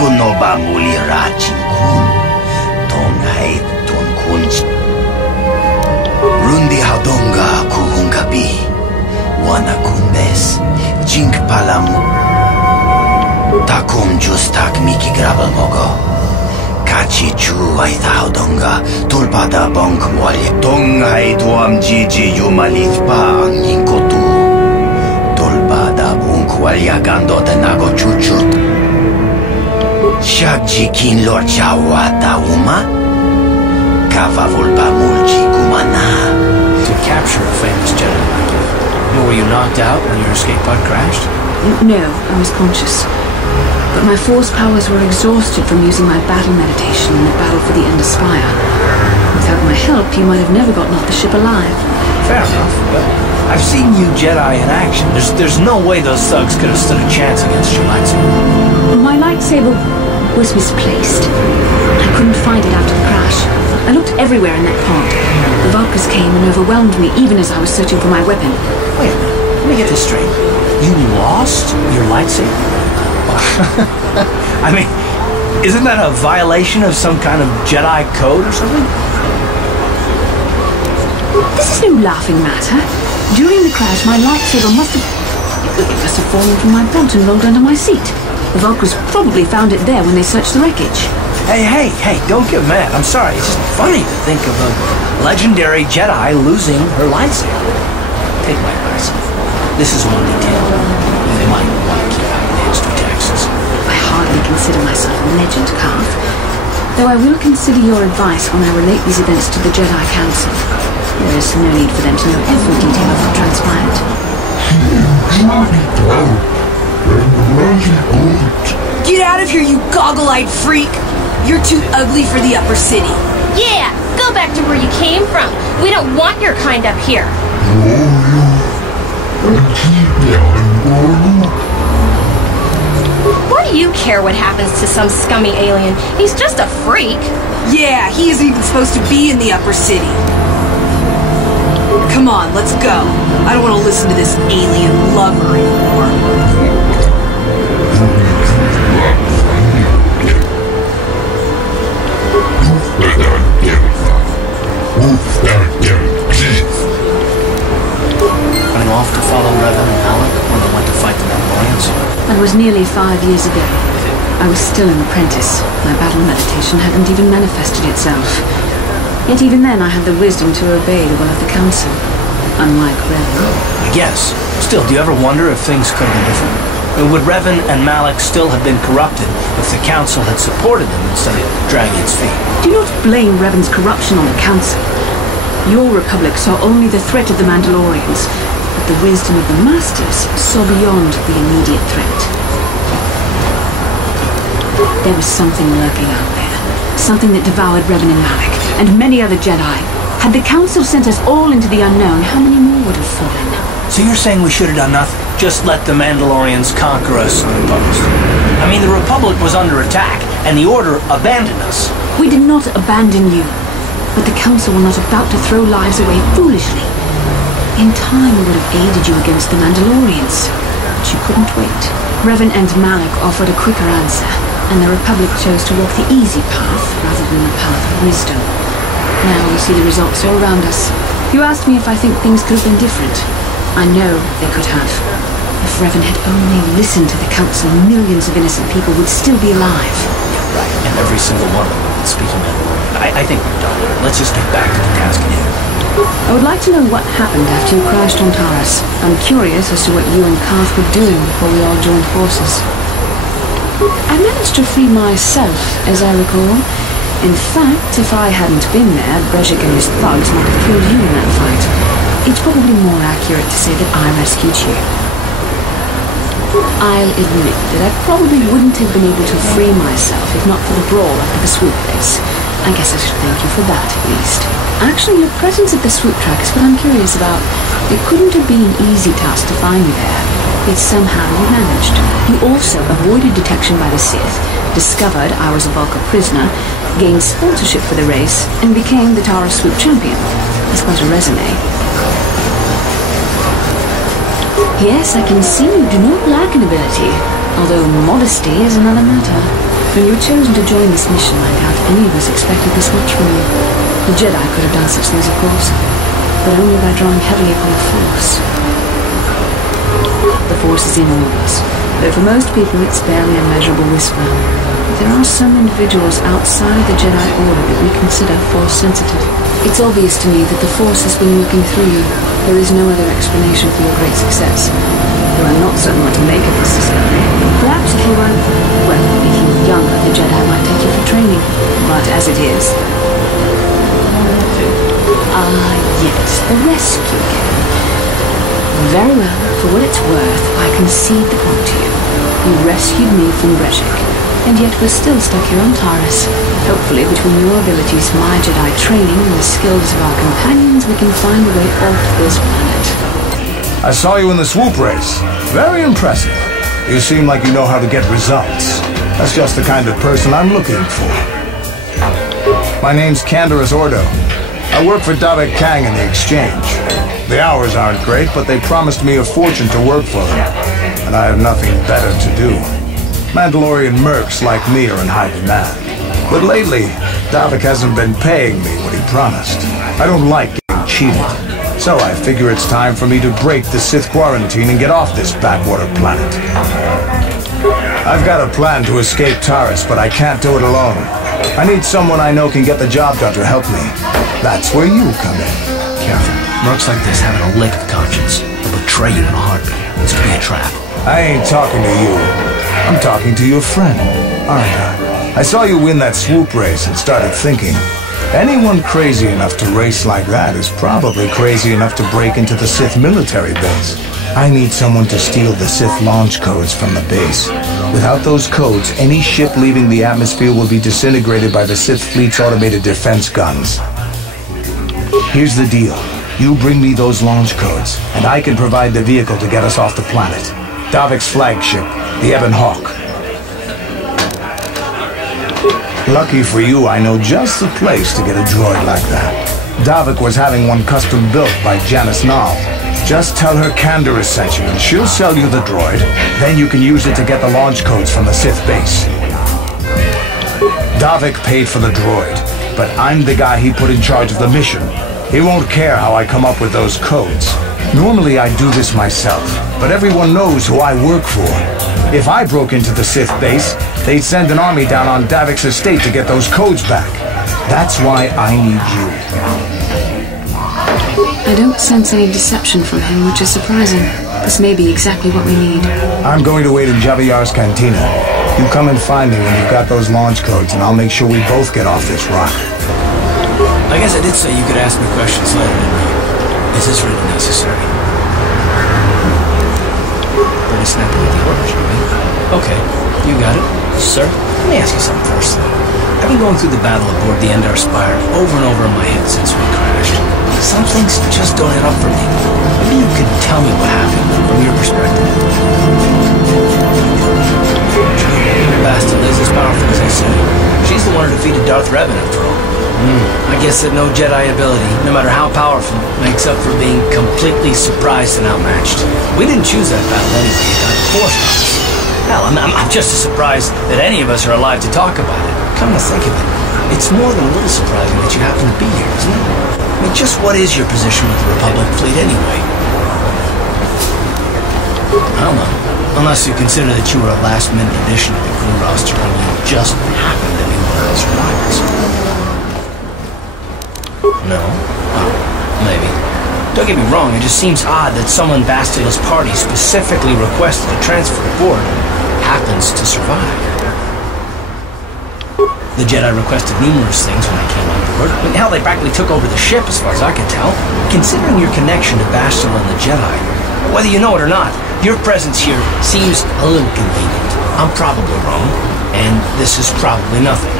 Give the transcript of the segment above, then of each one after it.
kunoba mulirachin kun. Tongai tunkunj. Rundi hadonga kuhungabi. Wana kundes. Jink palam. Takum justak miki gravel mogo. Kachi chu aita hadonga. Tulpada bonk wali. Tongai tuam jiji yumalit pa angin kotu. Tulpada bonk wali agando de nago chuchut. Shagji kin lor chawata uma. Kava volpa mulji kumana. To capture a famous Jedi like you. Were you knocked out when your escape pod crashed? No, I was conscious. But my force powers were exhausted from using my battle meditation in the battle for the Ender Spire. Without my help, you might have never gotten off the ship alive. Fair enough, but I've seen you Jedi in action. There's no way those thugs could have stood a chance against your lightsaber. My lightsaber was misplaced. I couldn't find it after the crash. I looked everywhere in that pod. The Vulkars came and overwhelmed me even as I was searching for my weapon. Wait a minute, let me get this straight. You lost your lightsaber? I mean, isn't that a violation of some kind of Jedi code or something? This is no laughing matter. During the crash, my lightsaber must have fallen from my belt and rolled under my seat. The Vulkars probably found it there when they searched the wreckage. Hey, don't get mad. I'm sorry. It's just funny to think of a legendary Jedi losing her lightsaber. Take my advice. This is one detail they might want to keep out of the history texts. I hardly consider myself a legend, Calf. Though I will consider your advice when I relate these events to the Jedi Council. There is no need for them to know every detail of what transpired. Get out of here, you goggle-eyed freak! You're too ugly for the upper city. Yeah, go back to where you came from. We don't want your kind up here. Why do you care what happens to some scummy alien? He's just a freak. Yeah, he isn't even supposed to be in the upper city. Come on, let's go. I don't want to listen to this alien lover anymore. Running off to follow Revan and Alec when they went to fight the Mandalorians? That was nearly 5 years ago. I was still an apprentice. My battle meditation hadn't even manifested itself. Yet even then I had the wisdom to obey the will of the Council. Unlike Revan. I guess. Still, do you ever wonder if things could have been different? Would Revan and Malak still have been corrupted if the Council had supported them instead of dragging its feet? Do not blame Revan's corruption on the Council. Your Republic saw only the threat of the Mandalorians, but the wisdom of the Masters saw beyond the immediate threat. There was something lurking out there. Something that devoured Revan and Malak, and many other Jedi. Had the Council sent us all into the unknown, how many more would have fallen? So you're saying we should have done nothing? Just let the Mandalorians conquer us unopposed? I mean, the Republic was under attack, and the Order abandoned us. We did not abandon you, but the Council were not about to throw lives away foolishly. In time, we would have aided you against the Mandalorians, but you couldn't wait. Revan and Malak offered a quicker answer, and the Republic chose to walk the easy path rather than the path of wisdom. Now we see the results all around us. You asked me if I think things could have been different. I know they could have. If Revan had only listened to the Council, millions of innocent people would still be alive. Yeah, right. And every single one of them would speak Mandalorian. I think we're done. Let's just get back to the task at hand. I would like to know what happened after you crashed on Taris. I'm curious as to what you and Karth were doing before we all joined forces. I managed to free myself, as I recall. In fact, if I hadn't been there, Brejik and his thugs might have killed you in that fight. It's probably more accurate to say that I rescued you. I'll admit that I probably wouldn't have been able to free myself if not for the brawl after the swoop base. I guess I should thank you for that, at least. Actually, your presence at the swoop track is what I'm curious about. It couldn't have been an easy task to find you there. Yet somehow you managed. You also avoided detection by the Sith, discovered I was a Vulkar prisoner, gained sponsorship for the race, and became the Taris swoop champion. That's quite a resume. Yes, I can see you do not lack an ability, although modesty is another matter. When you were chosen to join this mission, I doubt any of us expected this much from you. The Jedi could have done such things, of course, but only by drawing heavily upon the Force. The Force is in all of us, though for most people it's barely a measurable whisper. But there are some individuals outside the Jedi Order that we consider Force-sensitive. It's obvious to me that the Force has been working through you. There is no other explanation for your great success. Though I'm not certain what to make of this discovery. Perhaps if you were, well, if you were younger, the Jedi might take you for training. But as it is... yes, the rescue game. Very well, for what it's worth, I concede the point to you. You rescued me from Breshik, and yet we're still stuck here on Taris. Hopefully, between your abilities, my Jedi training, and the skills of our companions, we can find a way off this planet. I saw you in the swoop race. Very impressive. You seem like you know how to get results. That's just the kind of person I'm looking for. My name's canderas Ordo. I work for Davik in the exchange. The hours aren't great, but they promised me a fortune to work for them, and I have nothing better to do. Mandalorian mercs like me are in high demand. But lately, Davik hasn't been paying me what he promised. I don't like getting cheated, so I figure it's time for me to break the Sith quarantine and get off this backwater planet. I've got a plan to escape Taris, but I can't do it alone. I need someone I know can get the job done to help me. That's where you come in. Careful. Mercs like this haven't a lick of conscience. They'll betray you in a heartbeat. This could be a trap. I ain't talking to you. I'm talking to your friend, aren't I? I saw you win that swoop race and started thinking, anyone crazy enough to race like that is probably crazy enough to break into the Sith military base. I need someone to steal the Sith launch codes from the base. Without those codes, any ship leaving the atmosphere will be disintegrated by the Sith fleet's automated defense guns. Here's the deal. You bring me those launch codes, and I can provide the vehicle to get us off the planet. Davik's flagship, the Ebon Hawk. Lucky for you, I know just the place to get a droid like that. Davik was having one custom built by Janice Nall. Just tell her Canderas sent you, and she'll sell you the droid. Then you can use it to get the launch codes from the Sith base. Davik paid for the droid, but I'm the guy he put in charge of the mission. He won't care how I come up with those codes. Normally I do this myself, but everyone knows who I work for. If I broke into the Sith base, they'd send an army down on Davik's estate to get those codes back. That's why I need you. I don't sense any deception from him, which is surprising. This may be exactly what we need. I'm going to wait in Javiar's cantina. You come and find me when you've got those launch codes, and I'll make sure we both get off this rock. I guess I did say you could ask me questions later, didn't I? Is this really necessary? Pretty snappy with the orders, you mean? Okay, you got it. Sir, let me ask you something first, though. I've been going through the battle aboard the Endar Spire over and over in my head since we crashed. Some things just don't add up for me. Maybe you could tell me what happened from your perspective. Bastila is as powerful as I say. She's the one who defeated Darth Revan, after all. I guess that no Jedi ability, no matter how powerful, makes up for being completely surprised and outmatched. We didn't choose that battle anyway. It got forced on us. Hell, I'm just as surprised that any of us are alive to talk about it. Come to think of it, it's more than a little surprising that you happen to be here, isn't it? I mean, just what is your position with the Republic fleet anyway? I don't know. Unless you consider that you were a last-minute addition to the crew roster and you just happened to be one of those survivors. No? Oh, maybe. Don't get me wrong, it just seems odd that someone Bastila's party specifically requested a transfer aboard happens to survive. The Jedi requested numerous things when they came on board. I mean, hell, they practically took over the ship as far as I can tell. Considering your connection to Bastila and the Jedi, whether you know it or not, your presence here seems a little convenient. I'm probably wrong, and this is probably nothing.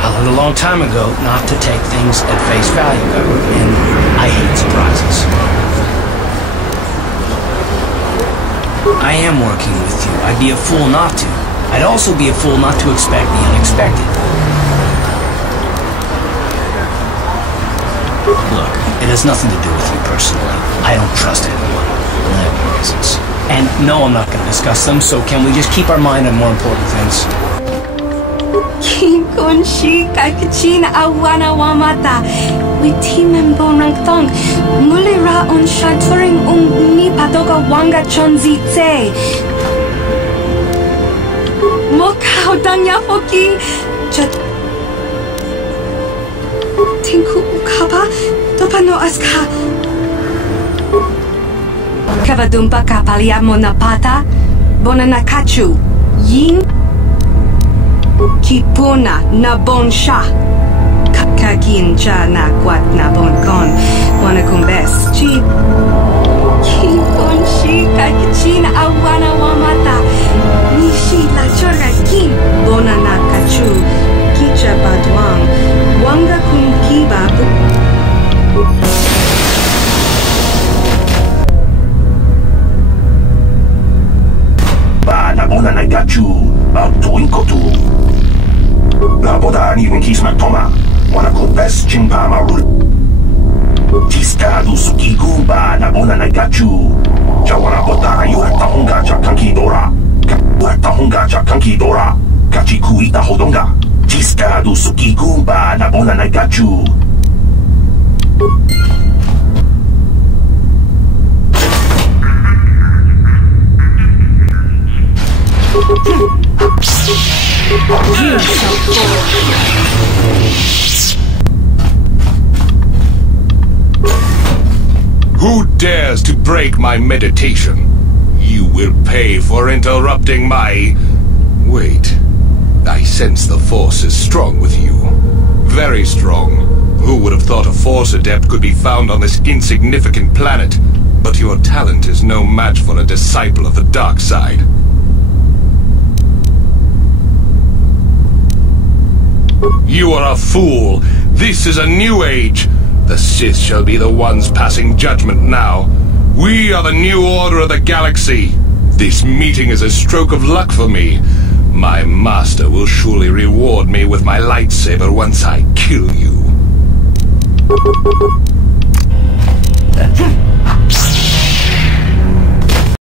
I learned a long time ago not to take things at face value, and I hate surprises. I am working with you. I'd be a fool not to. I'd also be a fool not to expect the unexpected. Look, it has nothing to do with you personally. I don't trust anyone. I have my reasons. And no, I'm not going to discuss them, so can we just keep our mind on more important things? konshi kakachin awana wamata. Witimem bonang thong. Mulira on shaturing ni patoka wanga chonzi te. Mokao danya foki. Tinku ukapa. Topano aska. Kavadumpa kapaliamo na pata. Bonanakachu. Yin. Kipuna na bon sha. Kakin cha na kwat na bon kon. Wanakumbes. Chi. Kipon shi kakichin awana wamata. Nishi la chorga kin. Bonanakachu. Kicha badwang. Wanga kun kiba. Ona na gachu, to inkotu. La boda ni winkis matoma, wana kubes chimpa marul. Tista du sukiku ba na ona na gachu. Jawana boda yu tahunga cha kanki dora. Tahunga cha kanki dora. Kachiku ita hodonga. Tista du sukiku ba na ona na gachu. Who dares to break my meditation? You will pay for interrupting my... Wait. I sense the Force is strong with you. Very strong. Who would have thought a Force adept could be found on this insignificant planet? But your talent is no match for a disciple of the dark side. You are a fool. This is a new age. The Sith shall be the ones passing judgment now. We are the new order of the galaxy. This meeting is a stroke of luck for me. My master will surely reward me with my lightsaber once I kill you.